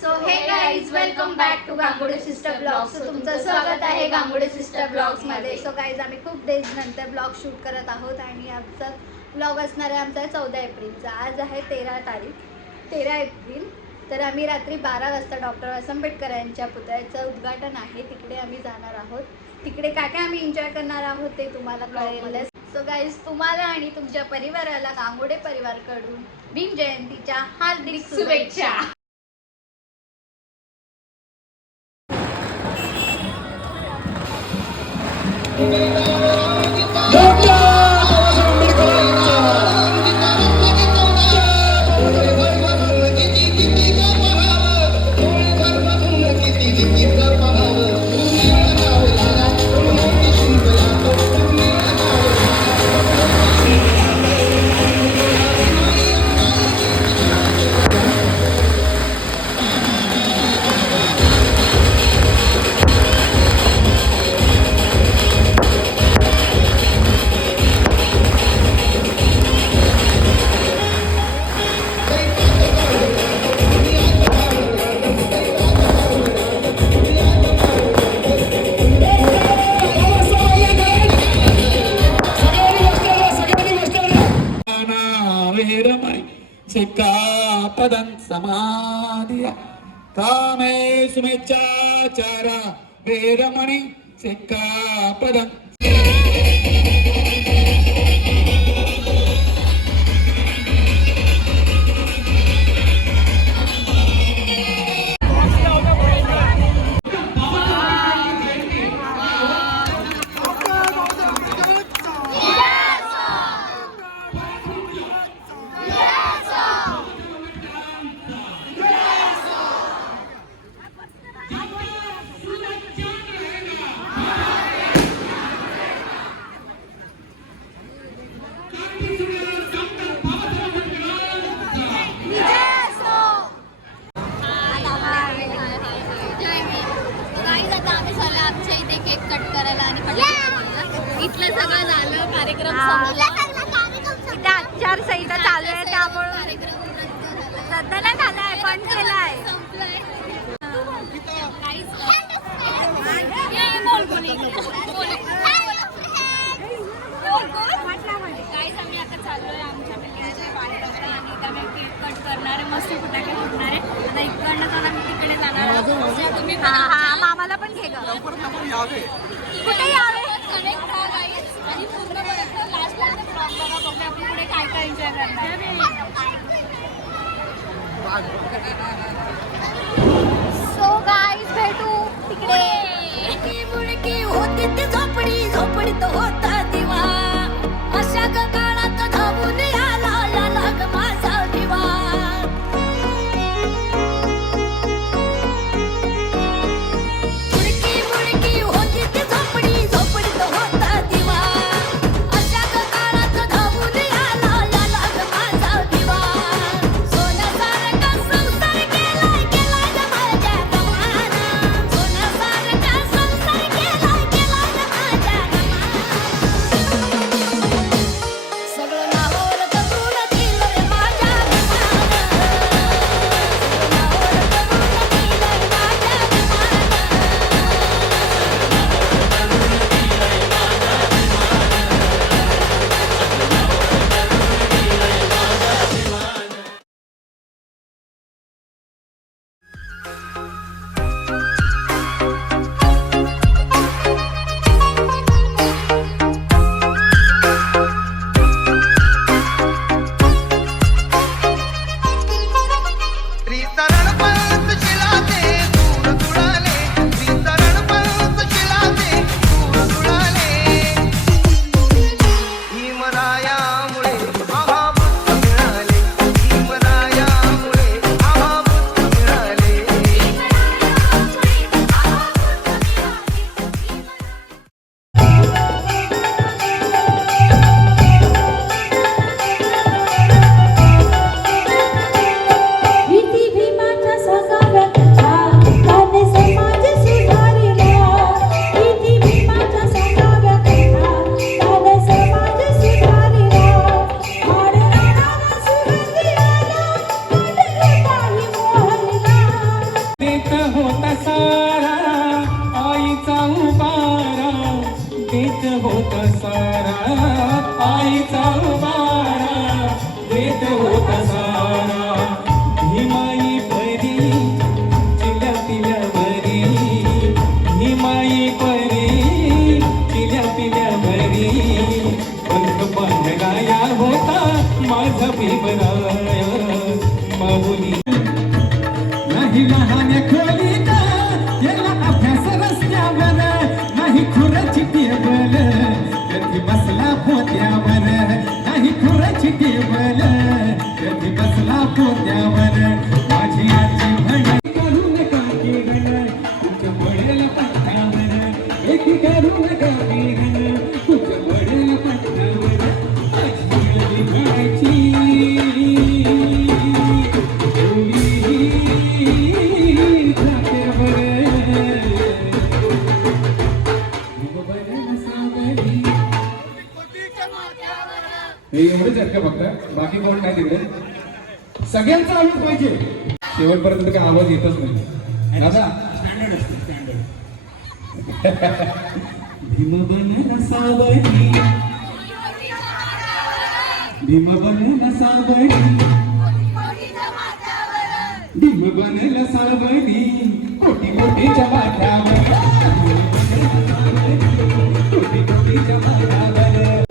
So hey guys welcome back to Gangude sister blogs. तुमचं स्वागत आहे गांगुडे सिस्टर ब्लॉग्समध्ये. सो गाईज आम्ही खूप डेज नंतर ब्लॉग शूट करत आहोत आणि आमचा ब्लॉग असणार आहे आमचा 14 एप्रिलचा. आज आहे 13 एप्रिल. तर आम्ही रात्री 12 वाजता डॉक्टर वसंत आंबेडकर यांच्या पुतळ्याचं उद्घाटन आहे, तिकडे आम्ही जाणार आहोत. तिकडे काय काय आम्ही एन्जॉय करणार आहोत ते तुम्हाला कळेलच. सो गाईज तुम्हाला आणि तुमच्या परिवाराला गांगुडे परिवारकडून भीम जयंतीच्या हार्दिक शुभेच्छा. सिक्कापदं समाधिया कामे सुमेच्छाचारा वेरमणि सिक्कापदं इथलं सगळं झालं, कार्यक्रम संपला. आचारसंहिता चालू आहे त्यामुळे सध्या नाही झालाय पण केलाय. आम्ही आता चाललोय आमच्या बिल्डिंगच्या बाहेर आणि त्यामुळे केक कट करणार आहे, मस्त फटाके फुटणार आहे. आता इकडनं तर आम्ही तिकडे जाणार आहोत. तुम्ही मामाला पण घे ग. कुठे यावे आणि पूर्ण लास्टपर्यंत ब्लॉग बघा, बघूया आपण पुढे काय काय एन्जॉय करणार. सो गाईज भेटू तिकडे. मुडकी होती ती झोपडी, झोपडीत होता दिवा. अशा काळात धावून आला लाग माझा दिवा. मुडकी मुडकी होती ती झोपडी, झोपडीत होता दिवा. अशा काळात धावून आला लाग माझा दिवा. सोन्यासारखा संसार केलाय केलाय ग माझ्या गमाना. सोन्यासारखा संसार केलाय केलाय ग माझ्या गमाना. सगळं नावावर करून दिलं रे माझ्या गमाना. सगळं नावावर करून दिलं रे माझ्या आईचा उबारा देत होता सारा हिमाई परी चिल्या तिल्या बरी हिमाई परी चिल्या तिल्या बरी पंख बांधलाया होता माझा भीमराय माऊली नाही लहान खोलीत याला अभ्यास रस्त्यावर नाही खुरची टेबल कधी बसला पोत्यावर नाही खुरची टेबल कधी बसला पोत्यावर माझी आजी म्हणे करू नका किरण तुझ्या पडेल पट्ट्यावर एक करू नका किरण तुझ्या पडेल पट्ट्यावर आजी म्हणायची एवढेच आहेत का फक्त बाकी कोण नाही तिकडे सगळ्यांचा आवाज पाहिजे शेवटपर्यंत काय आवाज येतच नाही दादा भीम बनला सावली भीम बनला सावली भीम बनला सावली कोटी कोटीच्या वाट्यावर कोटी कोटीच्या वाट्यावर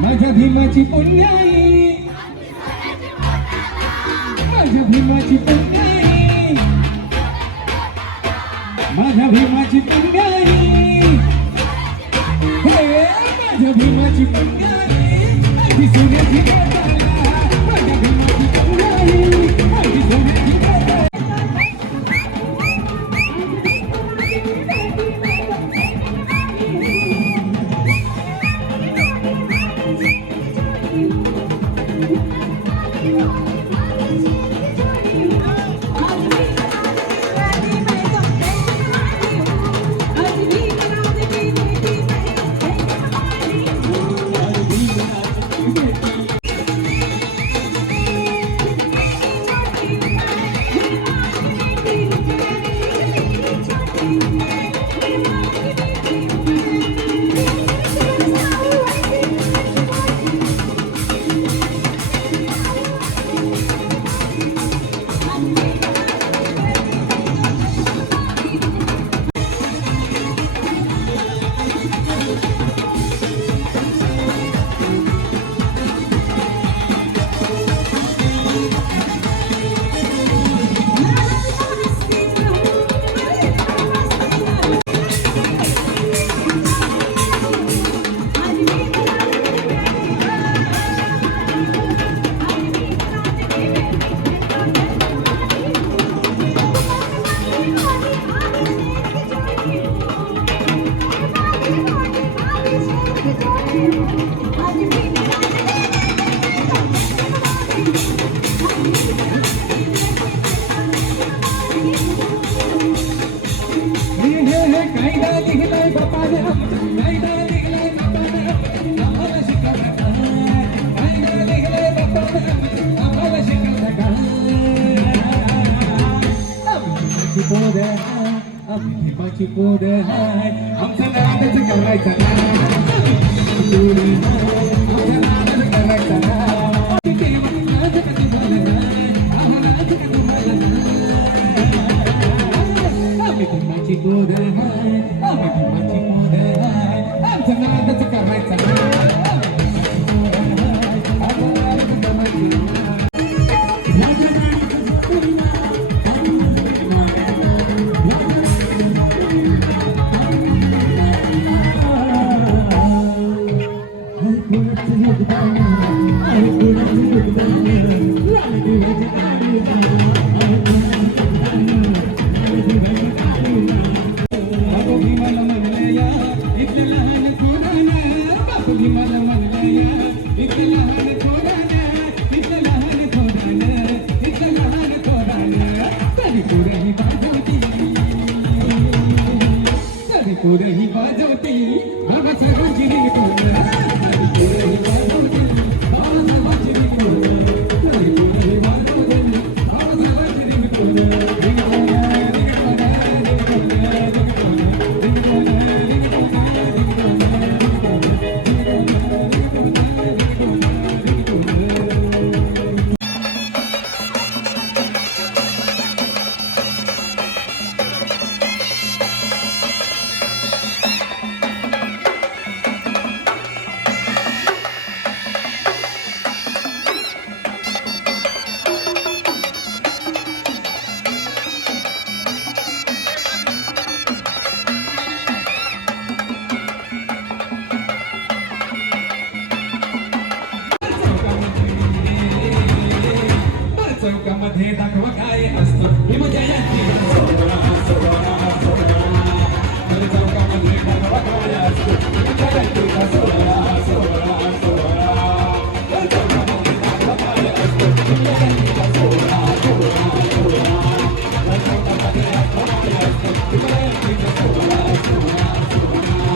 माझ्या भीमाची पुण्याई माझ्या भीमाची पुण्याई माझ्या भीमाची पुण्याई माझ्या भीमाची पुण्याई माझी सोन्याची माझ्या भीमाची पुण्याई माझी सोन्याची हे कायदा लिहिलाय बापाने कायदा लिहिलाय बापाने आम्हाला शिकवलं काय कायदा लिहिलाय बापाने आम्हाला शिकवलं काय आम्ही पोरं आहे आम्ही भीमाची पोरं आहे आमचं नादच करायचं नाही आमचं नादच करायचं नाही नाद कधी बोललं नाही आम्हाला कधी बोललं नाही आम्ही भीमाची पोरं आहे आम्ही भीमाची पोरं आहे आमचं नादच करायचं नाही पुरही वाजवते बाबा सर्वांची चौकामध्ये दाखवा काय असतं भीमजयंती चौकामध्ये दाखवा काय असतं भीमजयंतीचा सोहळा सोहळा सोहळा चौकामध्ये दाखवा काय असतं भीमजयंतीचा सोहळा सोहळा सोहळा चौकामध्ये दाखवा काय असतं भीमजयंतीचा सोहळा सोहळा सोहळा चौकामध्ये दाखवा काय असतं भीमजयंतीचा सोहळा सोहळा सोहळा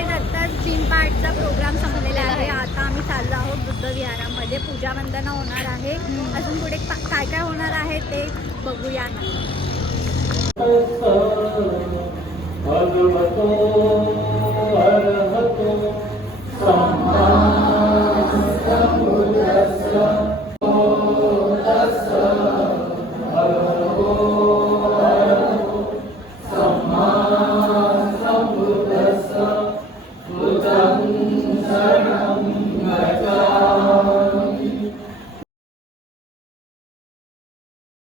आजचा प्रोग्राम संपलेला आहे. आता आम्ही चाललो आहोत बुद्ध विहारामध्ये. पूजा वंदना होणार आहे. अजून पुढे काय काय होणार आहे ते बघूया.